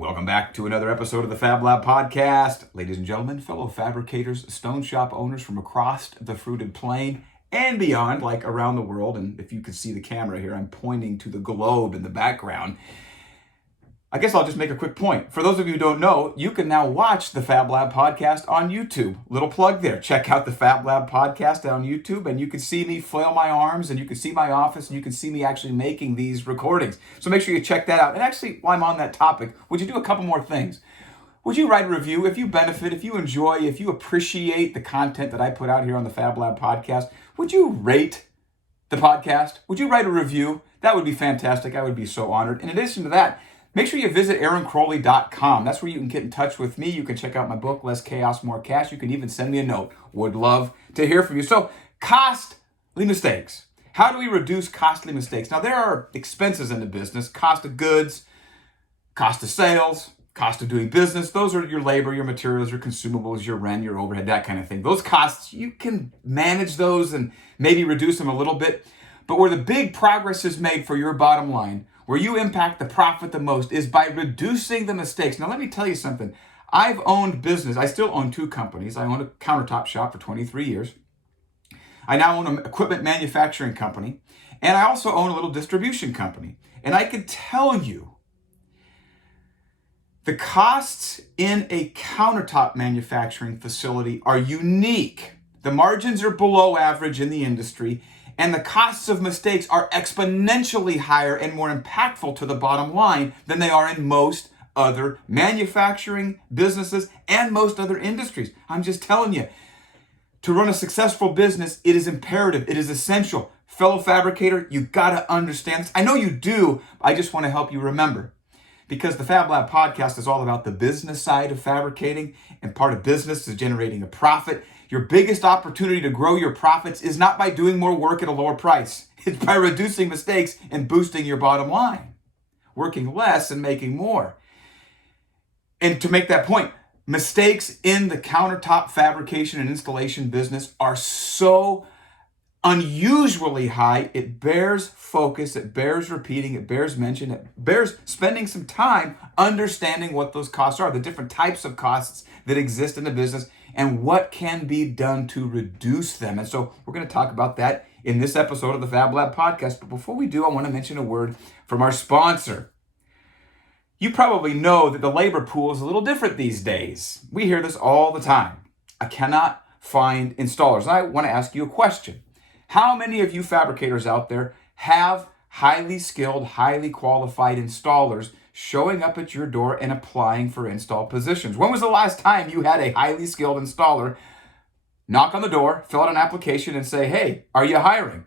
Welcome back to another episode of the Fab Lab podcast. Ladies and gentlemen, fellow fabricators, stone shop owners from across the fruited plain and beyond, like around the world. And if you can see the camera here, I'm pointing to the globe in the background. I guess I'll just make a quick point. For those of you who don't know, you can now watch the Fab Lab podcast on YouTube. Little plug there. Check out the Fab Lab podcast on YouTube, and you can see me flail my arms, and you can see my office, and you can see me actually making these recordings. So make sure you check that out. And actually, while I'm on that topic, would you do a couple more things? Would you write a review if you benefit, if you enjoy, if you appreciate the content that I put out here on the Fab Lab podcast? Would you rate the podcast? Would you write a review? That would be fantastic. I would be so honored. In addition to that, make sure you visit aaroncrowley.com. That's where you can get in touch with me. You can check out my book, Less Chaos, More Cash. You can even send me a note. Would love to hear from you. So, costly mistakes. How do we reduce costly mistakes? Now, there are expenses in the business. Cost of goods, cost of sales, cost of doing business. Those are your labor, your materials, your consumables, your rent, your overhead, that kind of thing. Those costs, you can manage those and maybe reduce them a little bit. But where the big progress is made for your bottom line, where you impact the profit the most, is by reducing the mistakes. Now, let me tell you something. I've owned business. I still own two companies. I own a countertop shop for 23 years. I now own an equipment manufacturing company. And I also own a little distribution company. And I can tell you, the costs in a countertop manufacturing facility are unique. The margins are below average in the industry. And the costs of mistakes are exponentially higher and more impactful to the bottom line than they are in most other manufacturing businesses and most other industries. I'm just telling you, to run a successful business, it is imperative, it is essential. Fellow fabricator, you gotta understand this. I know you do, I just wanna help you remember. Because the Fab Lab podcast is all about the business side of fabricating, and part of business is generating a profit. Your biggest opportunity to grow your profits is not by doing more work at a lower price. It's by reducing mistakes and boosting your bottom line. Working less and making more. And to make that point, mistakes in the countertop fabrication and installation business are so unusually high, it bears focus, it bears repeating, it bears mention, it bears spending some time understanding what those costs are, the different types of costs that exist in the business, and what can be done to reduce them. And so we're going to talk about that in this episode of the Fab Lab podcast. But before we do, I want to mention a word from our sponsor. You probably know that the labor pool is a little different these days. We hear this all the time. I cannot find installers. And I want to ask you a question. How many of you fabricators out there have highly skilled, highly qualified installers showing up at your door and applying for install positions? When was the last time you had a highly skilled installer knock on the door, fill out an application, and say, hey, are you hiring?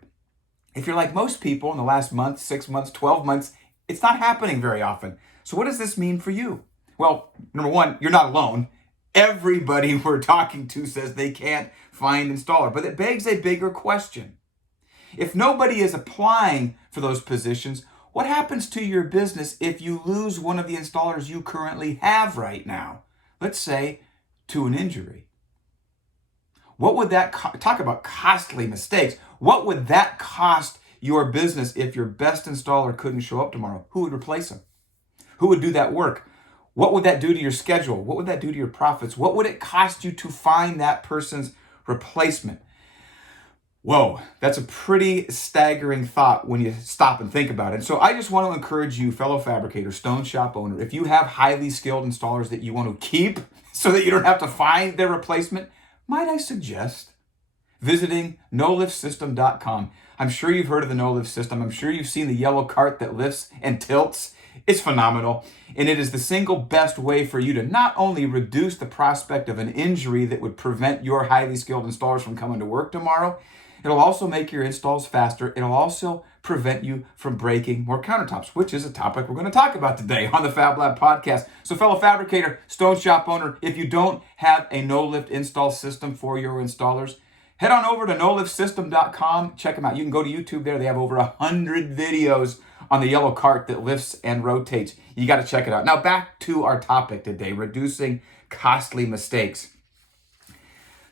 If you're like most people in the last month, 6 months, 12 months, it's not happening very often. So what does this mean for you? Well, number one, you're not alone. Everybody we're talking to says they can't find installer, but it begs a bigger question. If nobody is applying for those positions, what happens to your business if you lose one of the installers you currently have right now? Let's say to an injury. What would that talk about costly mistakes? What would that cost your business if your best installer couldn't show up tomorrow? Who would replace him? Who would do that work? What would that do to your schedule? What would that do to your profits? What would it cost you to find that person's replacement? Whoa, that's a pretty staggering thought when you stop and think about it. So I just want to encourage you, fellow fabricator, stone shop owner, if you have highly skilled installers that you want to keep so that you don't have to find their replacement, might I suggest visiting noliftsystem.com. I'm sure you've heard of the no-lift system. I'm sure you've seen the yellow cart that lifts and tilts. It's phenomenal, and it is the single best way for you to not only reduce the prospect of an injury that would prevent your highly skilled installers from coming to work tomorrow, it'll also make your installs faster. It'll also prevent you from breaking more countertops, which is a topic we're going to talk about today on the Fab Lab podcast. So fellow fabricator, stone shop owner, if you don't have a no-lift install system for your installers, head on over to noliftsystem.com. Check them out. You can go to YouTube there. They have over 100 videos on the yellow cart that lifts and rotates. You got to check it out. Now back to our topic today, reducing costly mistakes.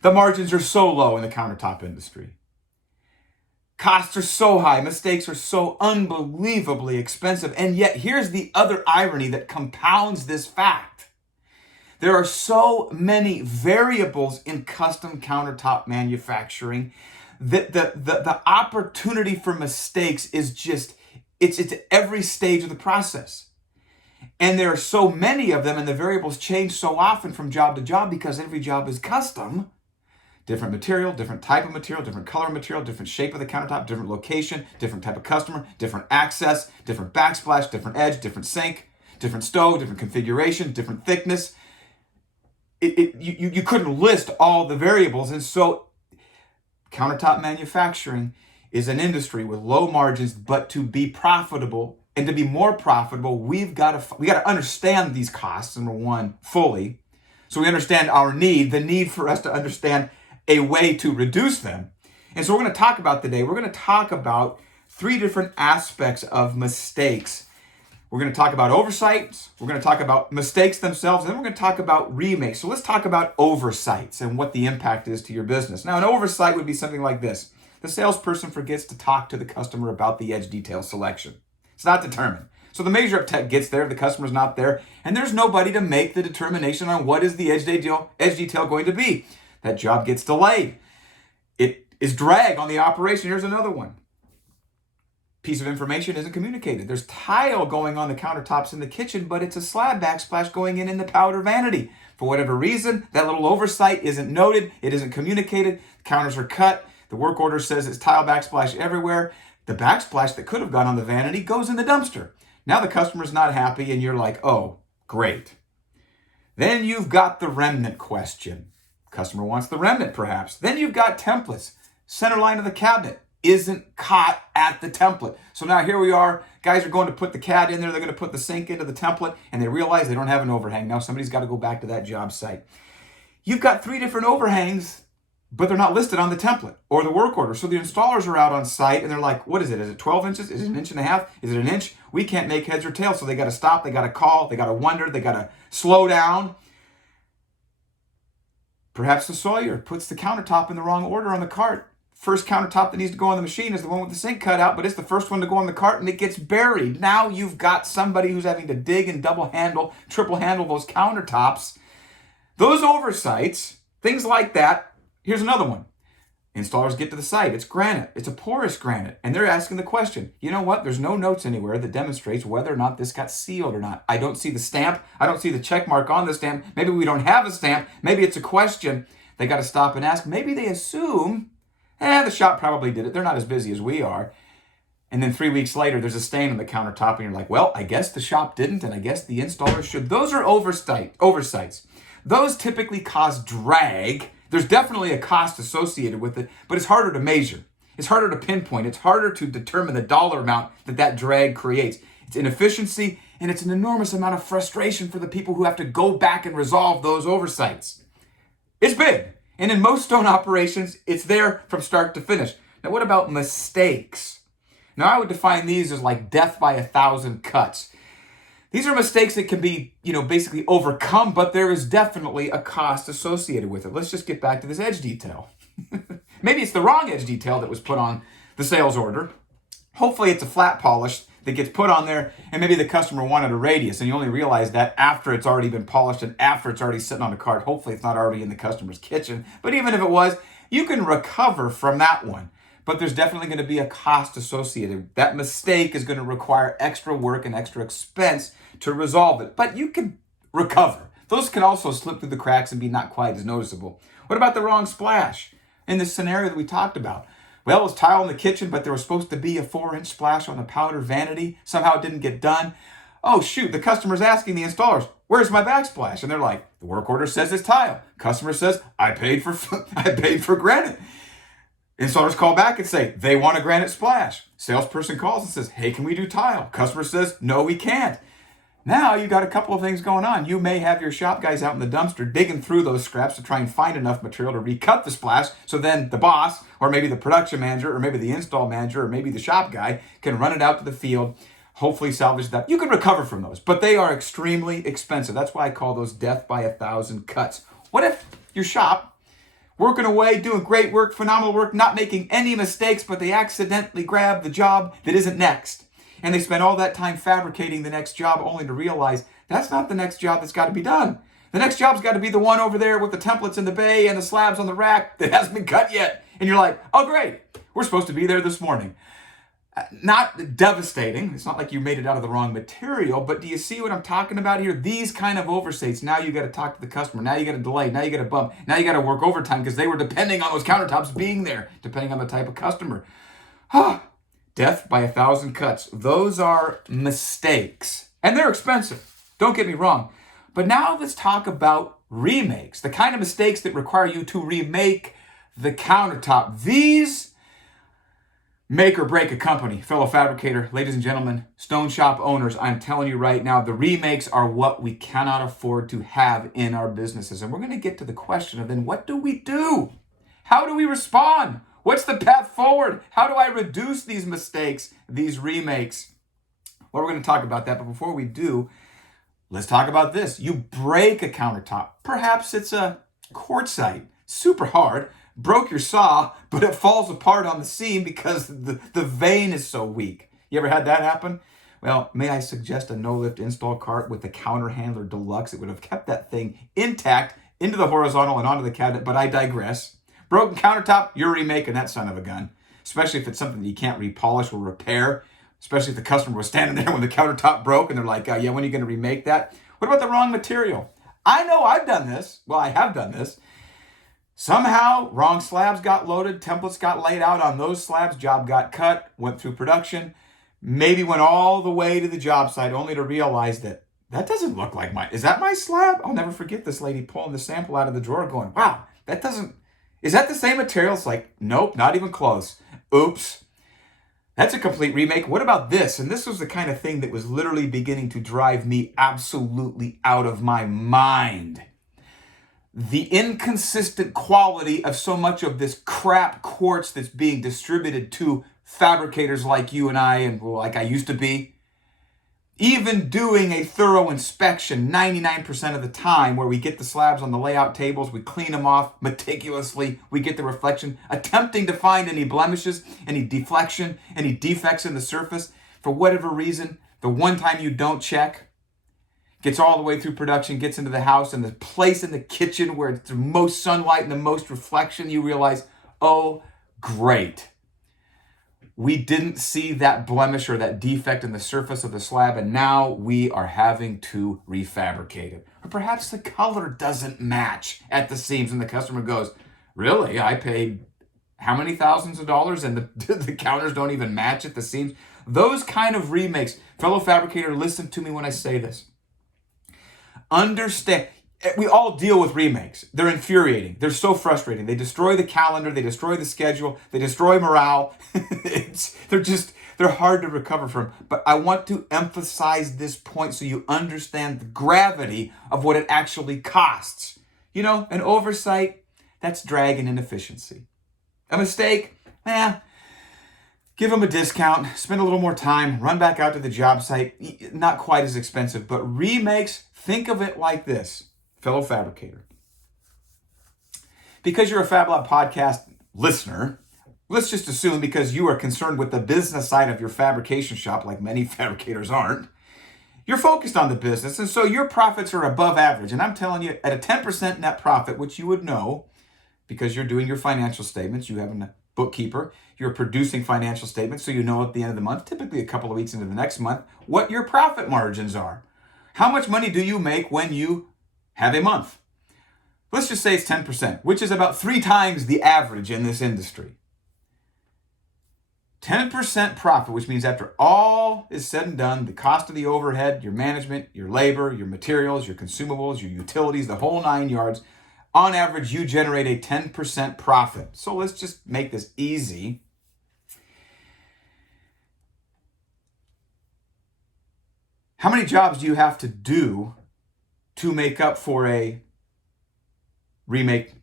The margins are so low in the countertop industry. Costs are so high, mistakes are so unbelievably expensive, and yet here's the other irony that compounds this fact. There are so many variables in custom countertop manufacturing that the opportunity for mistakes is just, it's every stage of the process. And there are so many of them, and the variables change so often from job to job because every job is custom. Different material, different type of material, different color of material, different shape of the countertop, different location, different type of customer, different access, different backsplash, different edge, different sink, different stove, different configuration, different thickness. You couldn't list all the variables. And so countertop manufacturing is an industry with low margins, but to be profitable and to be more profitable, we got to understand these costs, number one, fully. So we understand our need, the need for us to understand a way to reduce them. And so we're going to talk about today, we're going to talk about 3 different aspects of mistakes. We're going to talk about oversights, we're going to talk about mistakes themselves, and then we're going to talk about remakes. So let's talk about oversights and what the impact is to your business. Now, an oversight would be something like this. The salesperson forgets to talk to the customer about the edge detail selection. It's not determined. So the measure up tech gets there, the customer's not there, and there's nobody to make the determination on what is the edge detail going to be. That job gets delayed. It is drag on the operation. Here's another one. Piece of information isn't communicated. There's tile going on the countertops in the kitchen, but it's a slab backsplash going in the powder vanity. For whatever reason, that little oversight isn't noted. It isn't communicated. The counters are cut. The work order says it's tile backsplash everywhere. The backsplash that could have gone on the vanity goes in the dumpster. Now the customer's not happy and you're like, oh, great. Then you've got the remnant question. Customer wants the remnant perhaps. Then you've got templates. Center line of the cabinet isn't caught at the template. So now here we are. Guys are going to put the CAD in there. They're going to put the sink into the template and they realize they don't have an overhang. Now somebody's got to go back to that job site. You've got 3 different overhangs, but they're not listed on the template or the work order. So the installers are out on site and they're like, what is it? Is it 12 inches? Is it 1.5 inches? Is it an inch? We can't make heads or tails. So they got to stop. They got to call. They got to wonder. They got to slow down. Perhaps the sawyer puts the countertop in the wrong order on the cart. First countertop that needs to go on the machine is the one with the sink cut out, but it's the first one to go on the cart and it gets buried. Now you've got somebody who's having to dig and triple handle those countertops. Those oversights, things like that. Here's another one. Installers get to the site. It's granite. It's a porous granite. And they're asking the question, you know what? There's no notes anywhere that demonstrates whether or not this got sealed or not. I don't see the stamp. I don't see the check mark on the stamp. Maybe we don't have a stamp. Maybe it's a question. They got to stop and ask. Maybe they assume, the shop probably did it. They're not as busy as we are. And then 3 weeks later, there's a stain on the countertop and you're like, well, I guess the shop didn't and I guess the installer should. Those are oversights. Those typically cause drag. There's definitely a cost associated with it, but it's harder to measure. It's harder to pinpoint. It's harder to determine the dollar amount that drag creates. It's inefficiency, and it's an enormous amount of frustration for the people who have to go back and resolve those oversights. It's big, and in most stone operations, it's there from start to finish. Now, what about mistakes? Now, I would define these as like death by 1,000 cuts. These are mistakes that can be, basically overcome, but there is definitely a cost associated with it. Let's just get back to this edge detail. Maybe it's the wrong edge detail that was put on the sales order. Hopefully it's a flat polish that gets put on there, and maybe the customer wanted a radius, and you only realize that after it's already been polished and after it's already sitting on the cart. Hopefully it's not already in the customer's kitchen. But even if it was, you can recover from that one. But there's definitely going to be a cost associated. That mistake is going to require extra work and extra expense to resolve it. But you can recover. Those can also slip through the cracks and be not quite as noticeable. What about the wrong splash? In this scenario that we talked about. Well, it was tile in the kitchen, but there was supposed to be a 4-inch splash on the powder vanity. Somehow it didn't get done. Oh, shoot, the customer's asking the installers, where's my backsplash? And they're like, the work order says it's tile. Customer says, I paid for granite. Installers call back and say, they want a granite splash. Salesperson calls and says, hey, can we do tile? Customer says, no, we can't. Now you got a couple of things going on. You may have your shop guys out in the dumpster digging through those scraps to try and find enough material to recut the splash so then the boss, or maybe the production manager, or maybe the install manager, or maybe the shop guy can run it out to the field, hopefully salvage that. You can recover from those, but they are extremely expensive. That's why I call those death by 1,000 cuts. What if your shop working away, doing great work, phenomenal work, not making any mistakes, but they accidentally grab the job that isn't next. And they spend all that time fabricating the next job only to realize that's not the next job that's got to be done. The next job's got to be the one over there with the templates in the bay and the slabs on the rack that hasn't been cut yet. And you're like, oh, great, we're supposed to be there this morning. Not devastating. It's not like you made it out of the wrong material, but do you see what I'm talking about here? These kind of oversights. Now you got to talk to the customer. Now you got to delay. Now you got to bump. Now you got to work overtime because they were depending on those countertops being there, depending on the type of customer. Death by 1,000 cuts. Those are mistakes. And they're expensive. Don't get me wrong. But now let's talk about remakes. The kind of mistakes that require you to remake the countertop. These make or break a company. Fellow fabricator, ladies and gentlemen, stone shop owners, I'm telling you right now, the remakes are what we cannot afford to have in our businesses. And we're going to get to the question of then what do we do? How do we respond? What's the path forward? How do I reduce these mistakes, these remakes? Well, we're going to talk about that. But before we do, let's talk about this. You break a countertop. Perhaps it's a quartzite. Super hard. Broke your saw, but it falls apart on the seam because the vein is so weak. You ever had that happen? Well, may I suggest a no-lift install cart with the counter handler deluxe? It would have kept that thing intact into the horizontal and onto the cabinet, but I digress. Broken countertop, you're remaking that son of a gun. Especially if it's something that you can't repolish or repair. Especially if the customer was standing there when the countertop broke and they're like, yeah, when are you going to remake that? What about the wrong material? I know I've done this. Well, I have done this. Somehow, wrong slabs got loaded, templates got laid out on those slabs, job got cut, went through production, maybe went all the way to the job site only to realize that doesn't look like mine. Is that my slab? I'll never forget this lady pulling the sample out of the drawer going, wow, is that the same material? It's like, nope, not even close. Oops. That's a complete remake. What about this? And this was the kind of thing that was literally beginning to drive me absolutely out of my mind. The inconsistent quality of so much of this crap quartz that's being distributed to fabricators like you and I, and like I used to be. Even doing a thorough inspection 99% of the time where we get the slabs on the layout tables, we clean them off meticulously, we get the reflection, attempting to find any blemishes, any deflection, any defects in the surface. For whatever reason, the one time you don't check, gets all the way through production, gets into the house, and the place in the kitchen where it's the most sunlight and the most reflection, you realize, oh, great. We didn't see that blemish or that defect in the surface of the slab, and now we are having to refabricate it. Or perhaps the color doesn't match at the seams, and the customer goes, really? I paid how many thousands of dollars, and the counters don't even match at the seams? Those kind of remakes. Fellow fabricator, listen to me when I say this. Understand, we all deal with remakes. They're infuriating. They're so frustrating. They destroy the calendar. They destroy the schedule. They destroy morale. They're hard to recover from. But I want to emphasize this point so you understand the gravity of what it actually costs. You know, an oversight, that's drag and inefficiency. A mistake, give them a discount, spend a little more time, run back out to the job site. Not quite as expensive, but remakes, think of it like this, fellow fabricator. Because you're a Fab Lab podcast listener, let's just assume because you are concerned with the business side of your fabrication shop, like many fabricators aren't, you're focused on the business, and so your profits are above average. And I'm telling you, at a 10% net profit, which you would know because you're doing your financial statements, you have a bookkeeper, you're producing financial statements, so you know at the end of the month, typically a couple of weeks into the next month, what your profit margins are. How much money do you make when you have a month? Let's just say it's 10%, which is about 3 times the average in this industry. 10% profit, which means after all is said and done, the cost of the overhead, your management, your labor, your materials, your consumables, your utilities, the whole 9 yards, on average, you generate a 10% profit. So let's just make this easy. How many jobs do you have to do to make up for a remake,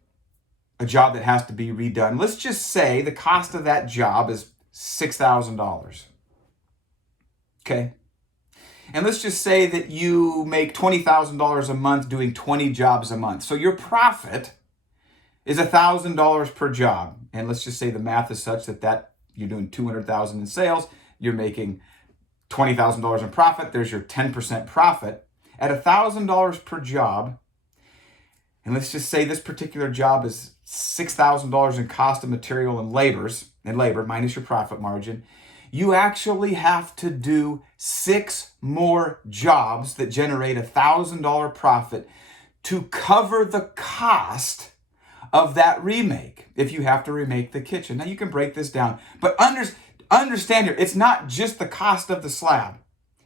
a job that has to be redone? Let's just say the cost of that job is $6,000. Okay? And let's just say that you make $20,000 a month doing 20 jobs a month. So your profit is $1,000 per job. And let's just say the math is such that you're doing $200,000 in sales, you're making $20,000 in profit, there's your 10% profit. At $1,000 per job, and let's just say this particular job is $6,000 in cost of material and labor minus your profit margin, you actually have to do 6 more jobs that generate $1,000 profit to cover the cost of that remake if you have to remake the kitchen. Now you can break this down, but understand here, it's not just the cost of the slab.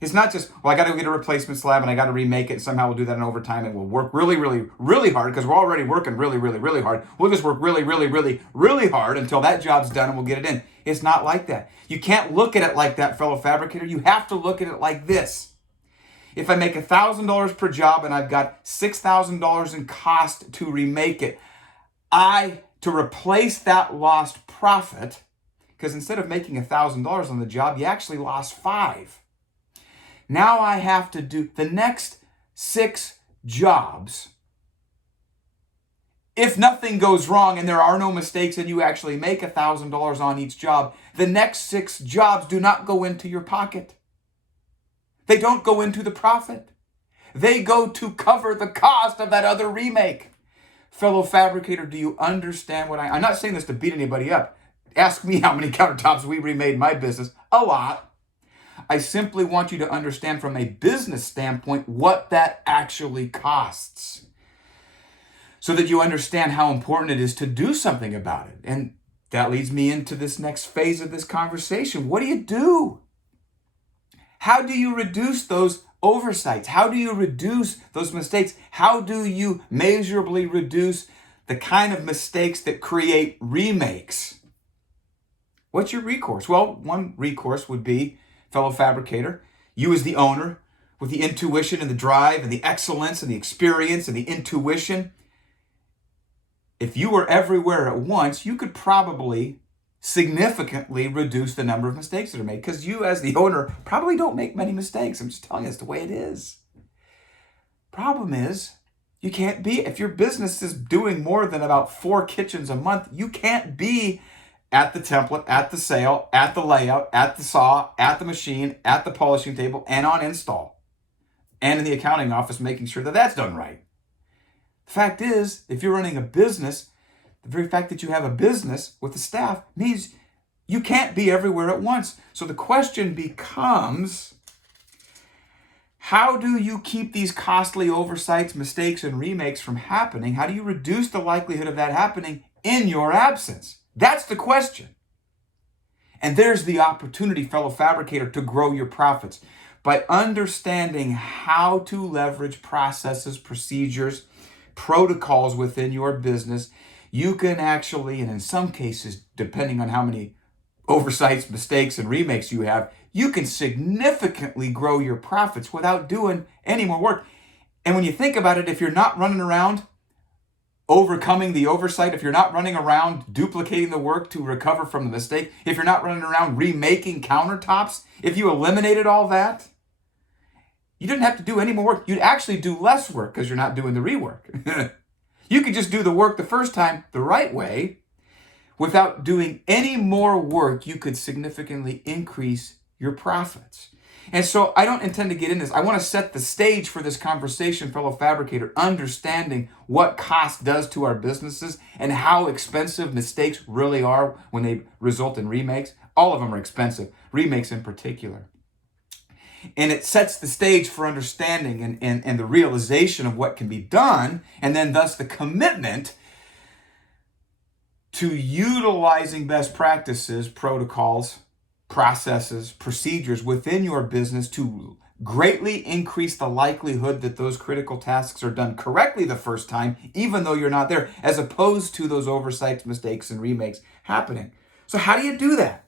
It's not just, well, I got to get a replacement slab and I got to remake it and somehow we'll do that in overtime and we'll work really, really, really hard because we're already working really, really, really hard. We'll just work really, really, really, really hard until that job's done and we'll get it in. It's not like that. You can't look at it like that, fellow fabricator. You have to look at it like this. If I make $1,000 per job and I've got $6,000 in cost to remake it, to replace that lost profit, because instead of making $1,000 on the job, you actually lost $5,000. Now I have to do the next 6 jobs. If nothing goes wrong and there are no mistakes and you actually make $1,000 on each job, the next 6 jobs do not go into your pocket. They don't go into the profit. They go to cover the cost of that other remake. Fellow fabricator, do you understand what I'm not saying this to beat anybody up. Ask me how many countertops we remade in my business. A lot. I simply want you to understand from a business standpoint what that actually costs, so that you understand how important it is to do something about it. And that leads me into this next phase of this conversation. What do you do? How do you reduce those oversights? How do you reduce those mistakes? How do you measurably reduce the kind of mistakes that create remakes? What's your recourse? Well, one recourse would be, fellow fabricator, you as the owner, with the intuition and the drive and the excellence and the experience and the intuition, if you were everywhere at once, you could probably significantly reduce the number of mistakes that are made, because you as the owner probably don't make many mistakes. I'm just telling you, that's the way it is. Problem is, you can't be, if your business is doing more than about 4 kitchens a month, you can't be at the template, at the sale, at the layout, at the saw, at the machine, at the polishing table, and on install. And in the accounting office, making sure that that's done right. The fact is, if you're running a business, the very fact that you have a business with a staff means you can't be everywhere at once. So the question becomes, how do you keep these costly oversights, mistakes, and remakes from happening? How do you reduce the likelihood of that happening in your absence? That's the question. And there's the opportunity, fellow fabricator, to grow your profits by understanding how to leverage processes, procedures, protocols within your business. You can actually, and in some cases, depending on how many oversights, mistakes, and remakes you have, you can significantly grow your profits without doing any more work. And when you think about it, if you're not running around overcoming the oversight, if you're not running around duplicating the work to recover from the mistake, if you're not running around remaking countertops, if you eliminated all that, you didn't have to do any more work. You'd actually do less work because you're not doing the rework. You could just do the work the first time the right way. Without doing any more work, you could significantly increase your profits. And so I don't intend to get into this. I want to set the stage for this conversation, fellow fabricator, understanding what cost does to our businesses and how expensive mistakes really are when they result in remakes. All of them are expensive, remakes in particular. And it sets the stage for understanding and the realization of what can be done, and then thus the commitment to utilizing best practices, protocols, processes, procedures within your business to greatly increase the likelihood that those critical tasks are done correctly the first time, even though you're not there, as opposed to those oversights, mistakes, and remakes happening. So how do you do that?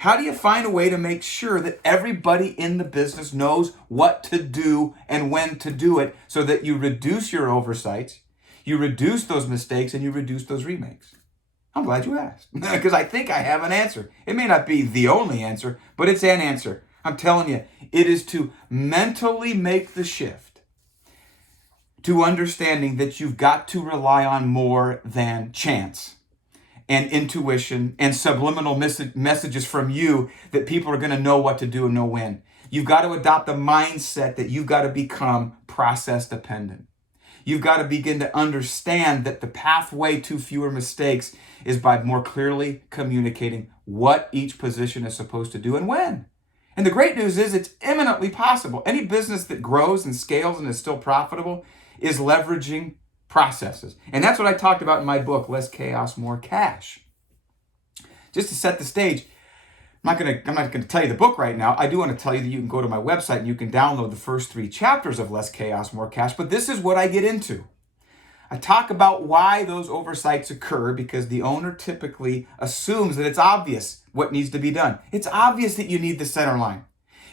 How do you find a way to make sure that everybody in the business knows what to do and when to do it, so that you reduce your oversights, you reduce those mistakes, and you reduce those remakes? I'm glad you asked, because I think I have an answer. It may not be the only answer, but it's an answer. I'm telling you, it is to mentally make the shift to understanding that you've got to rely on more than chance and intuition and subliminal messages from you that people are going to know what to do and know when. You've got to adopt the mindset that you've got to become process dependent. You've got to begin to understand that the pathway to fewer mistakes is by more clearly communicating what each position is supposed to do and when. And the great news is it's eminently possible. Any business that grows and scales and is still profitable is leveraging processes. And that's what I talked about in my book, Less Chaos, More Cash. Just to set the stage, I'm not going to tell you the book right now. I do want to tell you that you can go to my website and you can download the first 3 chapters of Less Chaos, More Cash. But this is what I get into. I talk about why those oversights occur because the owner typically assumes that it's obvious what needs to be done. It's obvious that you need the center line.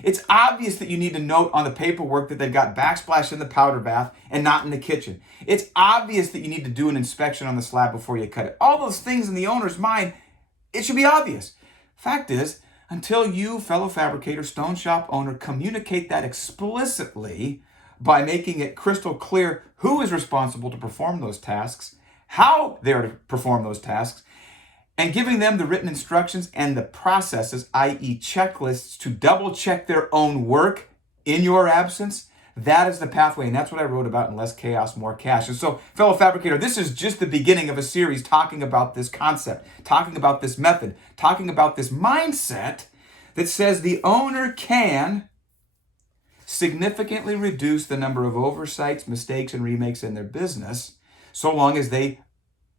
It's obvious that you need to note on the paperwork that they've got backsplash in the powder bath and not in the kitchen. It's obvious that you need to do an inspection on the slab before you cut it. All those things in the owner's mind, it should be obvious. Fact is, until you, fellow fabricator, stone shop owner, communicate that explicitly by making it crystal clear who is responsible to perform those tasks, how they are to perform those tasks, and giving them the written instructions and the processes, i.e. checklists, to double check their own work in your absence, that is the pathway. And that's what I wrote about in Less Chaos, More Cash. And so, fellow fabricator, this is just the beginning of a series talking about this concept, talking about this method, talking about this mindset that says the owner can significantly reduce the number of oversights, mistakes, and remakes in their business, so long as they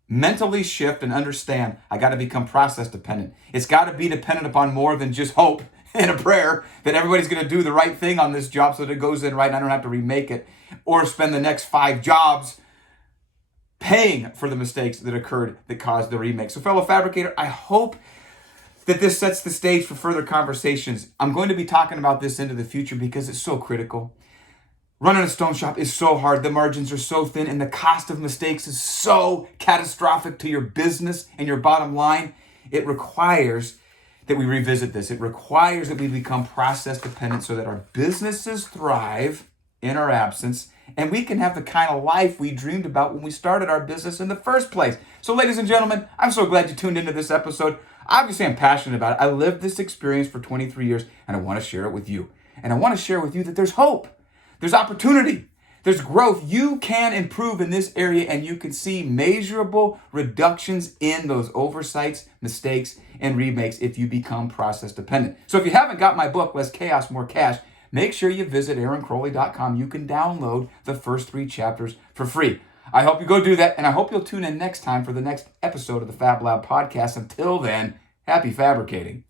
mentally shift and understand, I got to become process dependent. It's got to be dependent upon more than just hope and a prayer that everybody's going to do the right thing on this job so that it goes in right and I don't have to remake it or spend the next 5 jobs paying for the mistakes that occurred that caused the remake. So, fellow fabricator, I hope that this sets the stage for further conversations. I'm going to be talking about this into the future because it's so critical. Running a stone shop is so hard. The margins are so thin and the cost of mistakes is so catastrophic to your business and your bottom line. It requires that we revisit this. It requires that we become process dependent so that our businesses thrive in our absence and we can have the kind of life we dreamed about when we started our business in the first place. So, ladies and gentlemen, I'm so glad you tuned into this episode. Obviously, I'm passionate about it. I lived this experience for 23 years and I want to share it with you. And I want to share with you that there's hope. There's opportunity. There's growth. You can improve in this area and you can see measurable reductions in those oversights, mistakes, and remakes if you become process dependent. So if you haven't got my book, Less Chaos, More Cash, make sure you visit aaroncrowley.com. You can download the first 3 chapters for free. I hope you go do that, and I hope you'll tune in next time for the next episode of the Fab Lab podcast. Until then, happy fabricating.